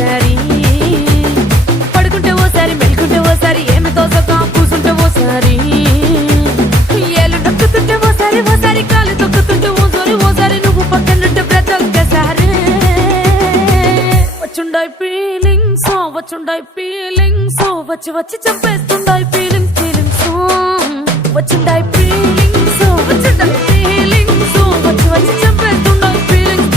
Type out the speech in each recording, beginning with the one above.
ఓసారి పడుకుంటే ఓసారి మెలుకుంటే ఓసారి ఏమి తోసక కూసుంటే ఓసారి ఏళ్ళు నొక్కుతుంటే ఓసారి ఓసారి కాలు తొక్కుతుంటే ఓసారి ఓసారి నువ్వు పక్కనుంటే బ్రతొక్కసారి వచ్చుండాయి ఫీలింగ్స్ వచ్చి వచ్చి చంపేస్తుండాయి ఫీలింగ్స్ వచ్చుండాయి ఫీలింగ్స్ వచ్చుండాయి ఫీలింగ్స్ వచ్చి వచ్చి చంపేస్తుండాయి ఫీలింగ్స్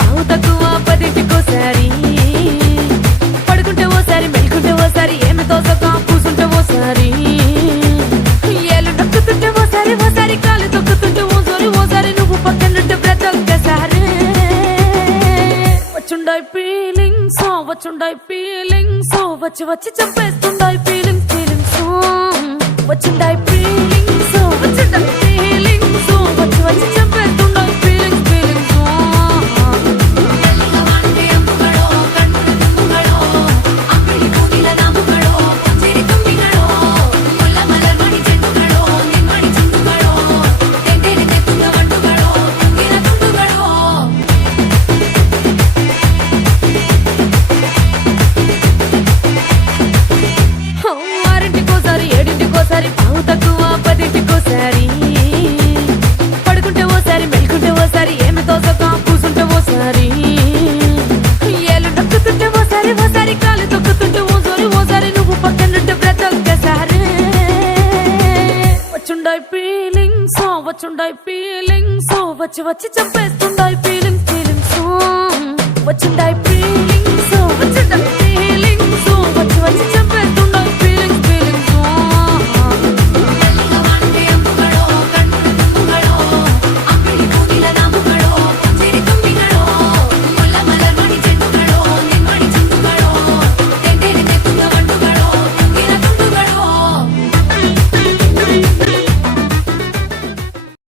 పావు తక్కువ 10ంటికోసారి పడుకుంటే ఓసారి మెలుకుంటే ఓసారి ఏమి తోసక కూసుంటే ఓసారి ఏళ్ళు నొక్కుతుంటే ఓసారి ఓసారి కాలు తొక్కుతుంటే ఓసారి ఓసారి నువ్వు పక్కనుంటే బ్రతొక్కసారి వచ్చుండాయి ఫీలింగ్స్ వచ్చి వచ్చి చంపేస్తుండాయి ఫీలింగ్స్ వచ్చుండాయి ఫీలింగ్స్ వచ్చుండాయి ఫీలింగ్స్ వచ్చి వచ్చి చంపేస్తుండాయి ఫీలింగ్స్ పావు తక్కువ 10ంటికోసారి పడుకుంటే ఓసారి మెలుకుంటే ఓసారి ఏమి తోసక కూసుంటే ఓసారి ఏళ్ళు నొక్కుతుంటే ఓసారి ఓసారి కాలు తొక్కుతుంటే ఓసారి ఓసారి నువ్వు పక్కనుంటే బ్రతొక్కసారి వచ్చుండాయి ఫీలింగ్స్ వచ్చి వచ్చి చంపేస్తుండాయి ఫీలింగ్స్ వచ్చుండాయి ఫీలింగ్స్